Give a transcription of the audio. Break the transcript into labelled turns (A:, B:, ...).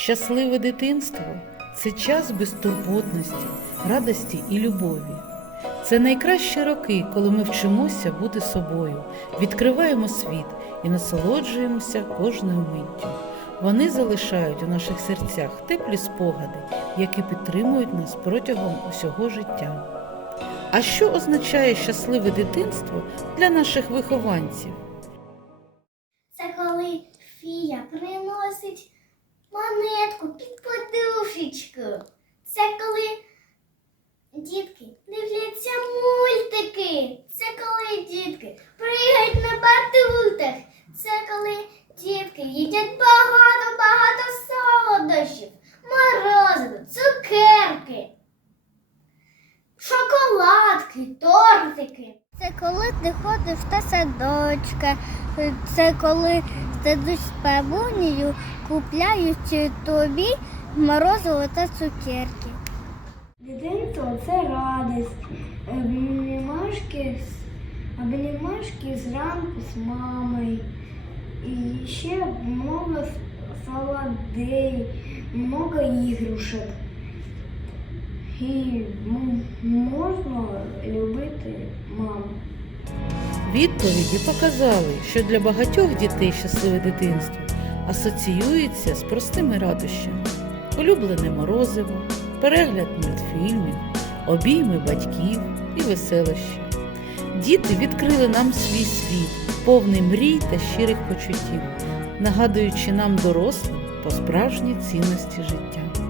A: Щасливе дитинство це час безтурботності, радості і любові. Це найкращі роки, коли ми вчимося бути собою, відкриваємо світ і насолоджуємося кожною миттю. Вони залишають у наших серцях теплі спогади, які підтримують нас протягом усього життя. А що означає щасливе дитинство для наших вихованців?
B: Це коли фія приносить монетку під подушечку. Це коли дітки дивляться мультики. Це коли дітки пригають на батутах. Це коли дітки їдять багато-багато солодощів, морозиво, цукерки, шоколадки, тортики. Це коли ти ходиш до садочка, це коли дідусь з бабунею купляють тобі морозиво та цукерки.
C: Дитинство це радість, обнімашки, обнімашки зранку з мамою. І ще много солодей, много ігрушок. І можна любити маму.
A: Відповіді показали, що для багатьох дітей щасливе дитинство асоціюється з простими радощами: улюблене морозиво, перегляд мультфільмів, обійми батьків і веселощі. Діти відкрили нам свій світ, повний мрій та щирих почуттів, нагадуючи нам дорослим по справжній цінності життя.